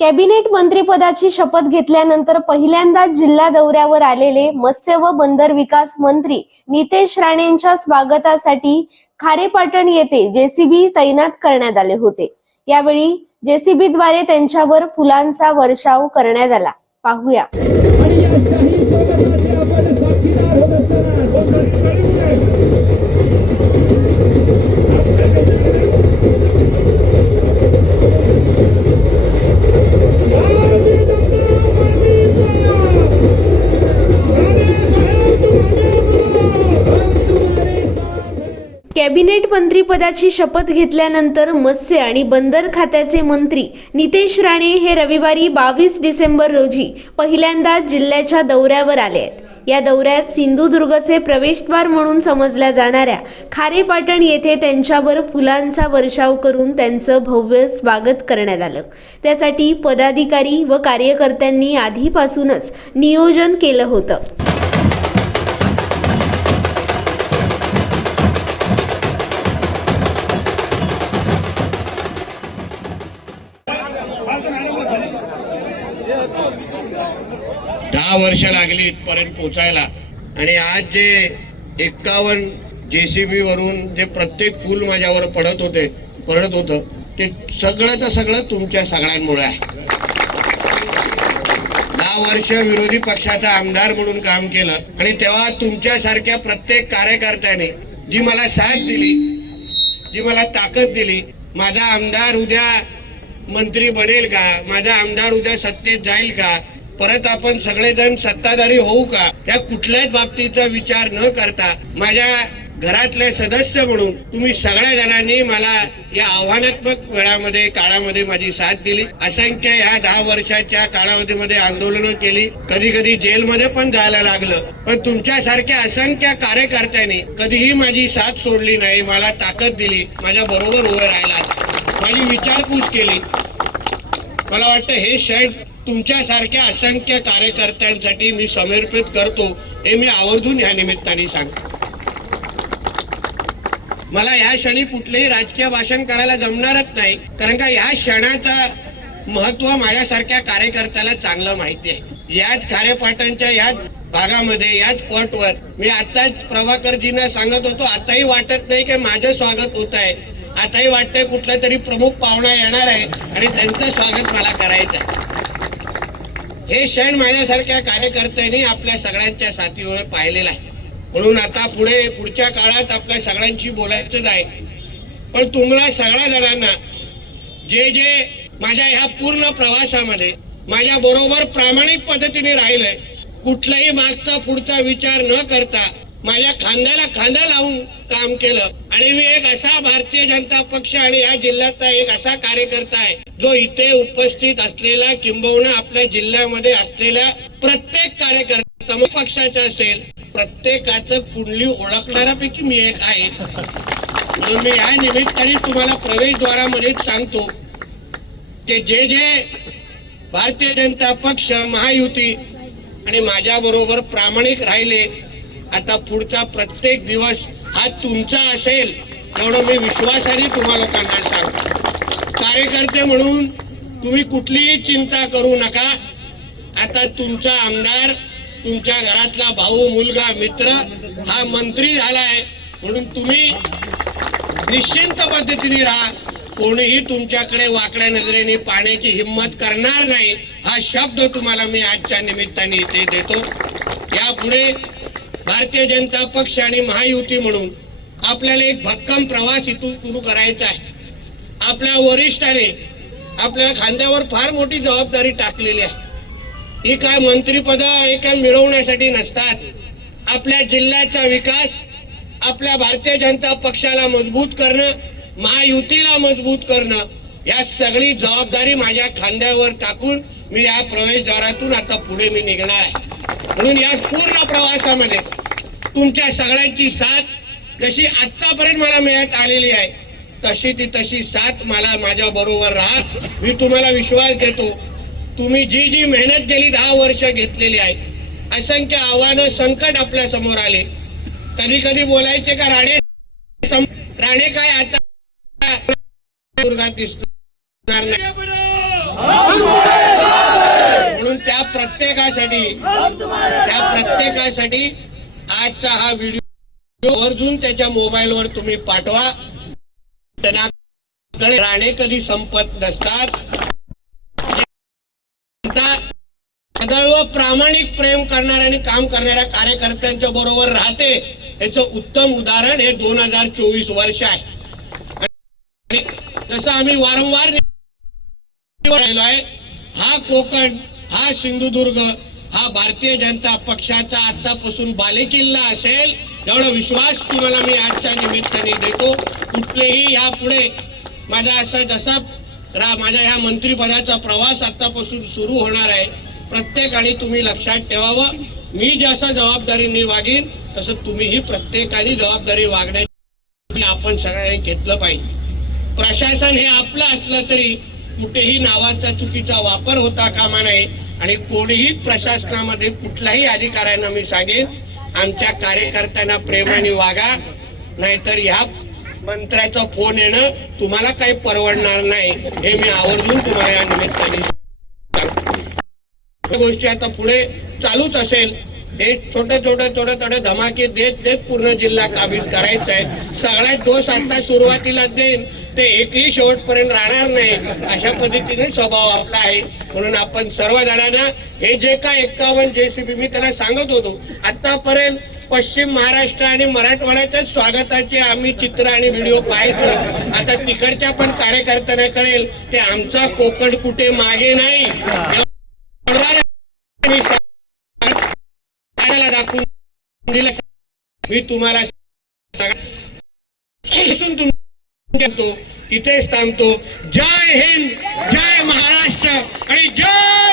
Cabinet मंत्रिपदाची शपथ घेतल्यानंतर पहिल्यांदाच जिल्हा दौऱ्यावर आलेले मत्स्य व बंदर विकास मंत्री नितेश राणेंच्या स्वागतासाठी खारेपाटण येथे जेसीबी तैनात करण्यात आले होते। यावेळी जेसीबीद्वारे त्यांच्यावर फुलांचा वर्षाव करण्यात आला। पाहूया। कॅबिनेट मंत्रिपदाची शपथ घेतल्यानंतर मत्स्य आणि बंदर खात्याचे मंत्री नितेश राणे हे रविवारी 22 डिसेंबर रोजी पहिल्यांदा जिल्ह्याच्या दौऱ्यावर आले आहेत। या दौऱ्यात सिंधुदुर्गचे प्रवेशद्वार म्हणून समजल्या जाणाऱ्या खारेपाटण येथे त्यांच्यावर फुलांचा वर्षाव करून त्यांचं भव्य स्वागत करण्यात आलं। त्यासाठी पदाधिकारी व कार्यकर्त्यांनी आधीपासूनच नियोजन केलं होतं। 10 वर्ष लागली इथपर्यंत पोहोचायला आणि आज जे 51 जेसीबी वरून जे प्रत्येक फूल माझ्यावर पडत होतं ते सगळंच सगळं तुमच्या सगळ्यांमुळे आहे। 10 वर्ष विरोधी पक्षाचा आमदार म्हणून काम केलं आणि तेव्हा तुमच्यासारख्या प्रत्येक कार्यकर्त्याने जी मला साथ दिली, जी मला ताकद दिली, माझा आमदार उद्या मंत्री बनेल का, माझा आमदार उद्या सत्तेत जाईल का, परत आपण सगळेजण सत्ताधारी होऊ का, या कुठल्याच बाबतीचा विचार न करता माझ्या घरातले सदस्य म्हणून तुम्ही सगळ्या जणांनी मला या आव्हानात्मक काळामध्ये माझी साथ दिली। असंख्य ह्या 10 वर्षाच्या कालावधीमध्ये आंदोलनं केली, कधी कधी जेलमध्ये पण जायला लागलं, पण तुमच्यासारख्या असंख्य कार्यकर्त्यांनी कधीही माझी साथ सोडली नाही, मला ताकद दिली, माझ्या बरोबर उभे राहिला, माझी विचारपूस केली। मला वाटतं हे क्षण तुमच्यासारख्या असंख्य कार्यकर्त्यांसाठी मी समर्पित करतो, हे मी आवर्जून या निमित्ताने सांगतो। मला या क्षणी कुठलेही राजकीय भाषण करायला जमणारच नाही, कारण का या क्षणाचं महत्व माझ्यासारख्या कार्यकर्त्याला चांगलं माहिती आहे। याच खारेपाटणच्या याच भागामध्ये याच स्पॉटवर मी आताच प्रभाकरजींना सांगत होतो, आताही वाटत नाही की माझं स्वागत होत आहे, आताही वाटतंय कुठला तरी प्रमुख पाहुणा येणार आहे आणि त्यांचं स्वागत मला करायचं आहे। हे क्षण माझ्यासारख्या कार्यकर्त्यांनी आपल्या सगळ्यांच्या साथीमुळे पाहिलेलं आहे, म्हणून आता पुढच्या काळात आपल्या सगळ्यांशी बोलायचंच आहे। पण तुम्हाला सगळ्या जणांना जे माझ्या ह्या पूर्ण प्रवासामध्ये माझ्या बरोबर प्रामाणिक पद्धतीने राहिलंय, कुठलाही मागचा पुढचा विचार न करता माझ्या खांद्याला खांदा लावून काम केलं, आणि मी एक असा भारतीय जनता पक्ष आणि या जिल्ह्याचा एक असा कार्यकर्ता आहे जो इथे उपस्थित असलेला किंबहुना आपल्या जिल्ह्यामध्ये असलेल्या प्रत्येक कार्यकर्ता पक्षाचा असेल प्रत्येकाचं कुंडली ओळखणाऱ्यापैकी मी एक आहे। म्हणून मी या निमित्ताने तुम्हाला प्रवेशद्वारामध्येच सांगतो की जे भारतीय जनता पक्ष महायुती आणि माझ्या बरोबर प्रामाणिक राहिले, आता पुढचा प्रत्येक दिवस हा तुमचा असेल एवढं मी विश्वासाने तुम्हा लोकांना सांगतो। कार्यकर्ते म्हणून तुम्ही कुठलीही चिंता करू नका, आता तुमचा आमदार तुमच्या घरातला भाऊ, मुलगा, मित्र हा मंत्री झालाय, म्हणून तुम्ही निश्चिंत पद्धतीने राहा, कोणीही तुमच्याकडे वाकड्या नजरेने पाहण्याची हिंमत करणार नाही, हा शब्द तुम्हाला मी आजच्या निमित्ताने इथे देतो। यापुढे भारतीय जनता पक्ष आणि महायुती म्हणून आपल्याला एक भक्कम प्रवास इथून सुरू करायचा आहे। आपल्या वरिष्ठाने आपल्या खांद्यावर फार मोठी जबाबदारी टाकलेली आहे। ही काय मंत्रिपद एका मिरवण्यासाठी नसतात, आपल्या जिल्ह्याचा विकास, आपल्या भारतीय जनता पक्षाला मजबूत करणं, महायुतीला मजबूत करणं, या सगळी जबाबदारी माझ्या खांद्यावर टाकून मी या प्रवेशद्वारातून आता पुढे मी निघणार आहे। म्हणून या पूर्ण प्रवासामध्ये तुमच्या सगळ्यांची साथ जशी आतापर्यंत मला मिळत आलेली आहे तशी साथ मला माझ्या बरोबर राहा, मी तुम्हाला विश्वास देतो। तुम्ही जी मेहनत गेली 10 वर्ष घेतलेली आहे, असंख्य आव्हानं संकट आपल्या समोर आले, कधी कधी बोलायचे का राणे काय आता दुर्गात दिसणार नाही, म्हणून त्या प्रत्येकासाठी आजचा हा व्हिडिओ आवर्जून त्याच्या मोबाईलवर तुम्ही पाठवा. त्यांना राणे कधी संपत नसतात. व प्रामाणिक प्रेम करणाऱ्या आणि काम करणाऱ्या कार्यकर्त्यांच्या बरोबर राहते याचं उत्तम उदाहरण हे 2024 वर्ष आहे. आणि जसं आम्ही वारंवार राहिलो आहे, हा कोकण, हा सिंधुदुर्ग, हा भारतीय जनता पक्षाचा आतापासून बालेकिल्ला असेल एवढा विश्वास तुम्हाला मी आजच्या निमित्ताने देतो. कुठलेही यापुढे माझा असा जसा माझ्या ह्या मंत्रिपदाचा प्रवास आतापासून सुरू होणार आहे, प्रत्येकाने तुम्ही लक्षात ठेवावं, मी जसं जबाबदारीने वागीन तसं तुम्हीही प्रत्येकाने जबाबदारी वागण्याची आपण सगळ्यांनी घेतलं पाहिजे. प्रशासन हे आपलं असलं तरी कुठेही नावाचा चुकीचा वापर होता कामा नये. आणि कोणीही प्रशासनामध्ये कुठल्याही अधिकाऱ्यांना मी सांगेन, आमच्या कार्यकर्त्यांना प्रेमाने वागा, नाहीतर ह्या मंत्र्याचा फोन येणं तुम्हाला काही परवडणार नाही, हे मी आवर्जून तुम्हाला या निमित्ताने सांगतो. गोष्टी आता पुढे चालूच असेल. हे थोडे धमाके देत पूर्ण जिल्हा काबीज करायचा आहे. सगळ्यात डोस आता सुरुवातीला देईन ते एकही शेवटपर्यंत राहणार नाही, अशा पद्धतीने स्वभाव आपला आहे. म्हणून आपण सर्व जणांना हे जे काय 51 JCB मी त्यांना सांगत होतो, आतापर्यंत पश्चिम महाराष्ट्र आणि मराठवाड्याच्या स्वागताचे आम्ही चित्र आणि व्हिडिओ पाहायचो. आता तिकडच्या पण कार्यकर्त्यांना कळेल की आमचा कोकण कुठे मागे नाही. दाखवून दिलं मी तुम्हाला इथेच थांबतो. जय हिंद, जय महाराष्ट्र आणि जय